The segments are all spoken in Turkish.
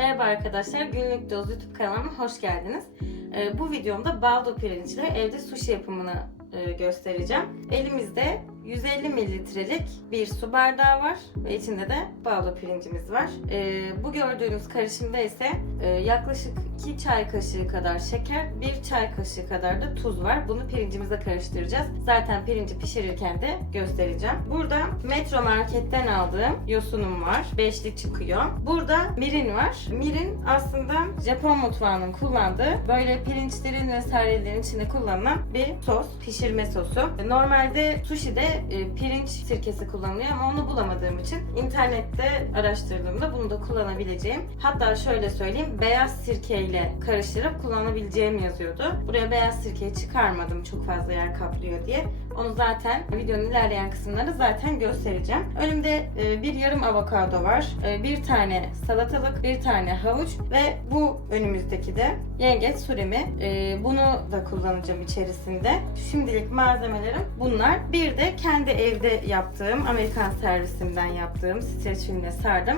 Merhaba arkadaşlar, Günlük Doz YouTube kanalıma hoş geldiniz. Ee, bu videomda baldo pirinçle evde sushi yapımını e, göstereceğim. Elimizde 150 mililitrelik bir su bardağı var ve içinde de baldo pirincimiz var. Ee, bu gördüğünüz karışımda ise yaklaşık 2 çay kaşığı kadar şeker, 1 çay kaşığı kadar da tuz var. Bunu pirincimize karıştıracağız. Zaten pirinci pişirirken de göstereceğim. Burada Metro Market'ten aldığım yosunum var. Beşli çıkıyor. Burada mirin var. Mirin aslında Japon mutfağının kullandığı böyle pirinçlerin vesairelerin içinde kullanılan bir sos, pişirme sosu. Normalde sushi'de e, pirinç sirkesi kullanılıyor ama onu bulamadığım için internette araştırdığımda bunu da kullanabileceğim. Hatta şöyle söyleyeyim, beyaz sirke ile karıştırıp kullanabileceğim yazıyordu. Buraya beyaz sirkeyi çıkarmadım çok fazla yer kaplıyor diye. Onu zaten videonun ilerleyen kısımlarında zaten göstereceğim. Önümde e, bir yarım avokado var. E, bir tane salatalık, bir tane havuç ve bu önümüzdeki de yengeç surimi. E, bunu da kullanacağım içerisinde. Şimdilik malzemelerim bunlar. Bir de kendi evde yaptığım, Amerikan servisimden yaptığım streç filmle sardım.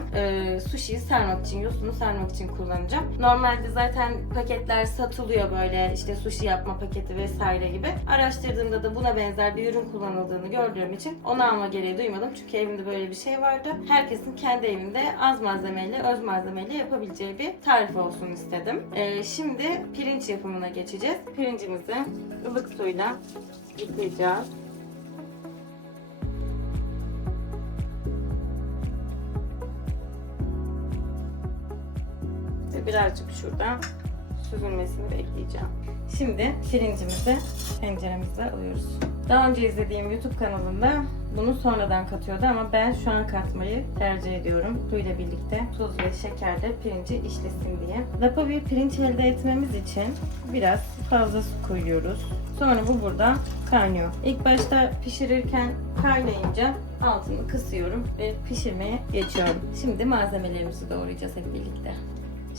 Sushi'yi sarmak için, yosunu sarmak için kullanacağım. Normalde zaten paketler satılıyor böyle işte sushi yapma paketi vesaire gibi. Araştırdığımda da buna benzer bir ürün kullanıldığını gördüğüm için onu alma gereği duymadım. Çünkü evimde böyle bir şey vardı. Herkesin kendi evinde az malzemeyle, öz malzemeyle yapabileceği bir tarif olsun istedim. Ee, şimdi pirinç yapımına geçeceğiz. Pirincimizi ılık suyla yıkayacağız. Birazcık şuradan süzülmesini bekleyeceğim. Şimdi pirincimizi tenceremize alıyoruz. Daha önce izlediğim YouTube kanalında bunu sonradan katıyordu ama ben şu an katmayı tercih ediyorum. Suyla birlikte tuz ve şekerle pirinci işlesin diye. Lapa bir pirinç elde etmemiz için biraz fazla su koyuyoruz. Sonra bu burada kaynıyor. İlk başta pişirirken kaynayınca altını kısıyorum ve pişirmeye geçiyorum. Şimdi malzemelerimizi doğrayacağız hep birlikte.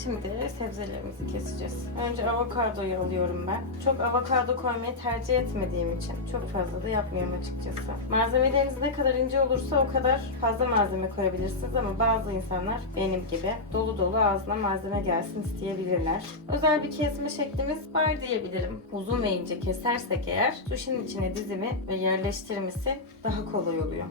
Şimdi sebzelerimizi keseceğiz. Önce avokadoyu alıyorum ben. Çok avokado koymayı tercih etmediğim için çok fazla da yapmıyorum açıkçası. Malzemeleriniz ne kadar ince olursa o kadar fazla malzeme koyabilirsiniz ama bazı insanlar benim gibi dolu dolu ağzına malzeme gelsin isteyebilirler. Özel bir kesme şeklimiz var diyebilirim. Uzun ve ince kesersek eğer sushi'nin içine dizimi ve yerleştirmesi daha kolay oluyor.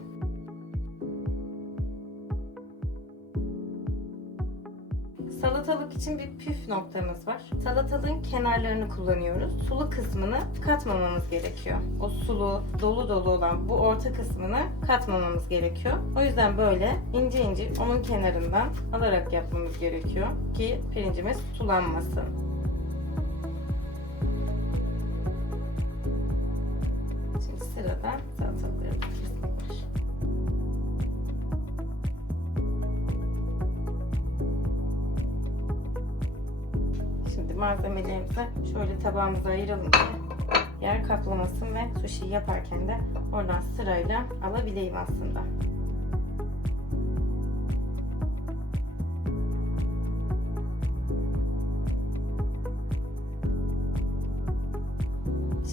Salatalık için bir püf noktamız var. Salatalığın kenarlarını kullanıyoruz. Sulu kısmını katmamamız gerekiyor. O sulu, dolu dolu olan bu orta kısmını katmamamız gerekiyor. O yüzden böyle ince ince onun kenarından alarak yapmamız gerekiyor ki pirincimiz sulanmasın. Malzemelerimizi şöyle tabağımıza ayıralım ki yer kaplamasın ve sushi yaparken de oradan sırayla alabileyim aslında.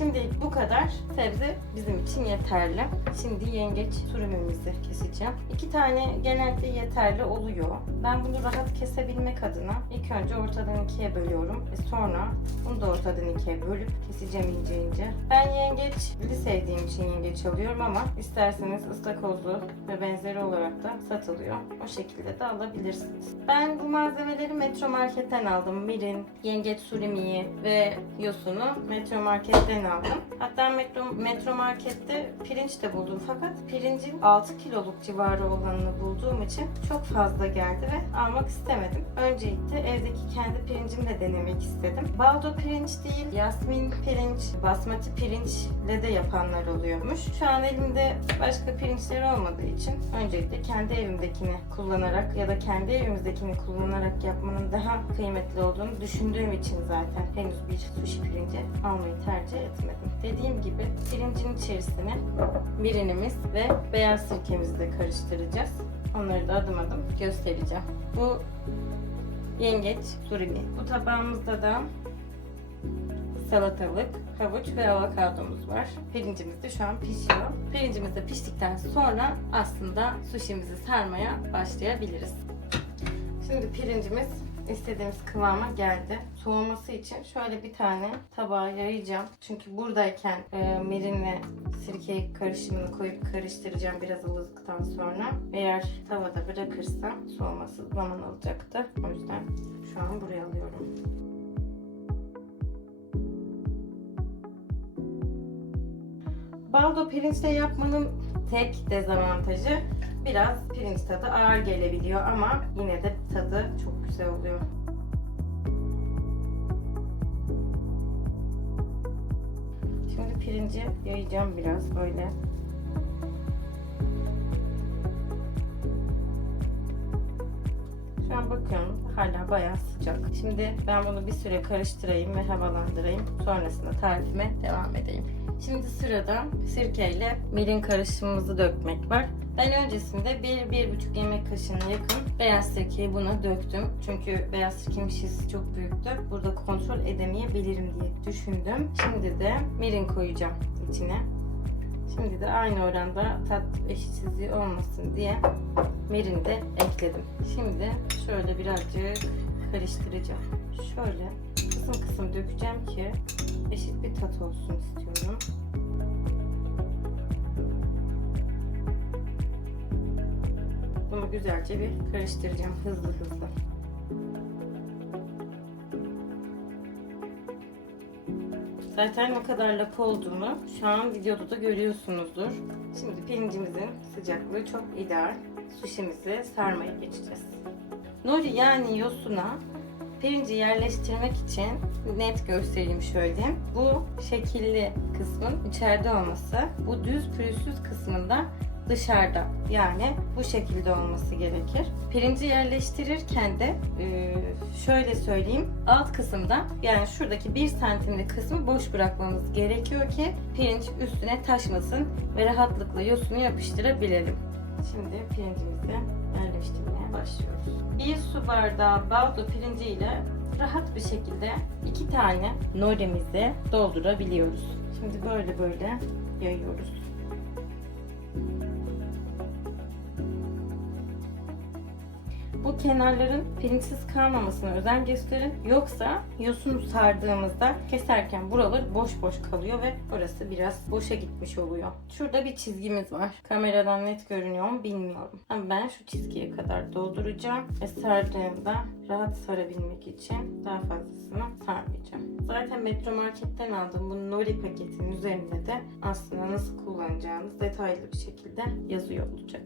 Şimdi bu kadar sebze bizim için yeterli. Şimdi yengeç sürümümüzü keseceğim. İki tane genellikle yeterli oluyor. Ben bunu rahat kesebilmek adına ilk önce ortadan ikiye bölüyorum. Ve sonra bunu da ortadan ikiye bölüp keseceğim ince ince. Ben yengeçli sevdiğim için yengeç alıyorum ama isterseniz ıstakozlu ve benzeri olarak da satılıyor. O şekilde de alabilirsiniz. Ben bu malzemeleri Metro Market'ten aldım. Mirin, yengeç surimiyi ve yosunu Metro Market'ten aldım. Hatta Metro, Metro Market'te pirinç de buldum fakat pirincin 6 kiloluk civarı olanını bulduğum için çok fazla geldi ve almak istemedim. Öncelikle evdeki kendi pirincimle denemek istedim. Baldo pirinç değil, yasmin pirinç, basmati pirinçle de yapanlar oluyormuş. Şu an elimde başka pirinçler olmadığı için öncelikle kendi evimdekini kullanarak ya da kendi evimizdekini kullanarak yapmanın daha kıymetli olduğunu düşündüğüm için zaten henüz bir sushi pirinci almayı tercih etmedim. Dediğim gibi pirincin içerisine mirinimiz ve beyaz sirkemizi de karıştıracağız. Onları da adım adım göstereceğim. Bu yengeç surimi. Bu tabağımızda da salatalık, havuç ve avokadomuz var. Pirincimiz de şu an pişiyor. Pirincimiz de piştikten sonra aslında sushimizi sarmaya başlayabiliriz. Şimdi pirincimiz istediğimiz kıvama geldi. Soğuması için şöyle bir tane tabağa yayacağım. Çünkü buradayken e, mirinle sirke karışımını koyup karıştıracağım biraz ılıdıktan sonra. Eğer tavada bırakırsam soğuması zaman alacaktı. O yüzden şu an buraya alıyorum. Baldo pirinçle yapmanın tek dezavantajı biraz pirinç tadı ağır gelebiliyor ama yine de tadı çok güzel oluyor. Şimdi pirinci yayacağım biraz böyle. Bakıyorum hala bayağı sıcak. Şimdi ben bunu bir süre karıştırayım ve havalandırayım. Sonrasında tarifime devam edeyim. Şimdi sırada sirkeyle mirin karışımımızı dökmek var. Ben öncesinde 1-1,5 yemek kaşığına yakın beyaz sirkeyi buna döktüm. Çünkü beyaz sirkenin şişesi çok büyüktü. Burada kontrol edemeyebilirim diye düşündüm. Şimdi de mirin koyacağım içine. Şimdi de aynı oranda tat eşitsizliği olmasın diye mirini de ekledim. Şimdi şöyle birazcık karıştıracağım. Şöyle kısım kısım dökeceğim ki eşit bir tat olsun istiyorum. Bunu güzelce bir karıştıracağım hızlı hızlı. Zaten ne kadar lapa olduğunu şu an videoda da görüyorsunuzdur. Şimdi pirincimizin sıcaklığı çok ideal. Suşimizi sarmaya geçeceğiz. Nori yani yosuna pirinci yerleştirmek için net göstereyim şöyle. Bu şekilli kısmın içeride olması, bu düz pürüzsüz kısmında dışarıda. Yani bu şekilde olması gerekir. Pirinci yerleştirirken de e, şöyle söyleyeyim. Alt kısımda yani şuradaki 1 santimlik kısmı boş bırakmamız gerekiyor ki pirinç üstüne taşmasın ve rahatlıkla yosunu yapıştırabilelim. Şimdi pirincimizi yerleştirmeye başlıyoruz. Bir su bardağı baldo pirinci ile rahat bir şekilde iki tane norimizi doldurabiliyoruz. Şimdi böyle böyle yayıyoruz. Kenarların pirinçsiz kalmamasına özen gösterin. Yoksa yosunu sardığımızda keserken buralar boş boş kalıyor ve orası biraz boşa gitmiş oluyor. Şurada bir çizgimiz var. Kameradan net görünüyor mu bilmiyorum. Ama ben şu çizgiye kadar dolduracağım ve sardığımda rahat sarabilmek için daha fazlasını sarmayacağım. Zaten Metro Market'ten aldığım bu Nori paketinin üzerinde de aslında nasıl kullanacağınız detaylı bir şekilde yazıyor olacak.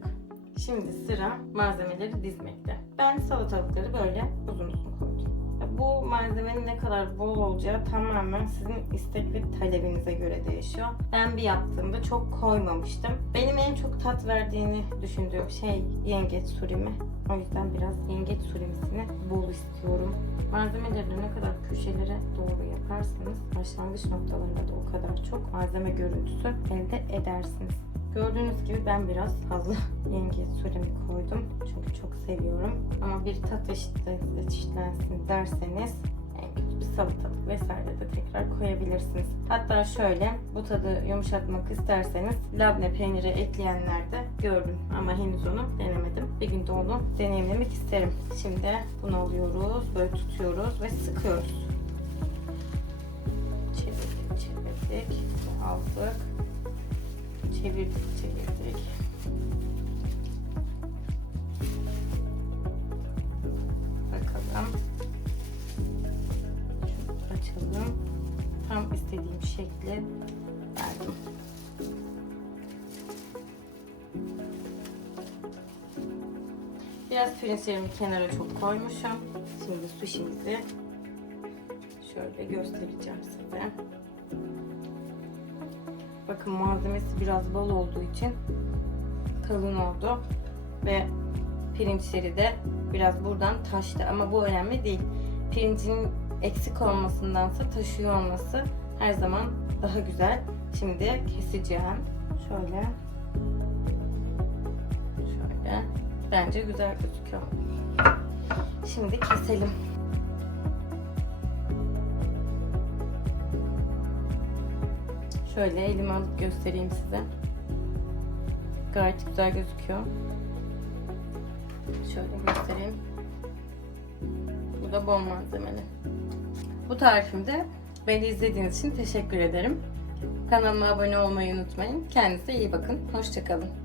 Şimdi sıra malzemeleri dizmekte. Ben salatalıkları böyle uzun uzun koydum. Bu malzemenin ne kadar bol olacağı tamamen sizin istek ve talebinize göre değişiyor. Ben bir yaptığımda çok koymamıştım. Benim en çok tat verdiğini düşündüğüm şey yengeç surimi. O yüzden biraz yengeç surimisini bol istiyorum. Malzemeleri ne kadar köşelere doğru yaparsanız başlangıç noktalarında da o kadar çok malzeme görüntüsü elde edersiniz. Gördüğünüz gibi ben biraz fazla yengeç surimi koydum. Çünkü çok seviyorum. Ama bir tat eşitlensin derseniz en kötü bir salatalık vesaire de tekrar koyabilirsiniz. Hatta şöyle bu tadı yumuşatmak isterseniz labne peyniri ekleyenler de gördüm. Ama henüz onu denemedim. Bir gün de onu deneyimlemek isterim. Şimdi bunu alıyoruz. Böyle tutuyoruz ve sıkıyoruz. Çevirdik çevirdik. Aldık çevirdik çevirdik. Bakalım. Şunu açalım. Tam istediğim şekli verdim. Biraz pirinçlerimi kenara çok koymuşum. Şimdi suşimizi şöyle göstereceğim size. Bakın malzemesi biraz bol olduğu için kalın oldu. Ve pirinçleri de biraz buradan taştı. Ama bu önemli değil. Pirincin eksik olmasındansa taşıyor olması her zaman daha güzel. Şimdi keseceğim. Şöyle. Şöyle. Bence güzel gözüküyor. Şimdi keselim. Şöyle elime alıp göstereyim size. Gayet güzel gözüküyor. Şöyle göstereyim. Bu da bol malzemeli. Bu tarifimde beni izlediğiniz için teşekkür ederim. Kanalıma abone olmayı unutmayın. Kendinize iyi bakın. Hoşçakalın.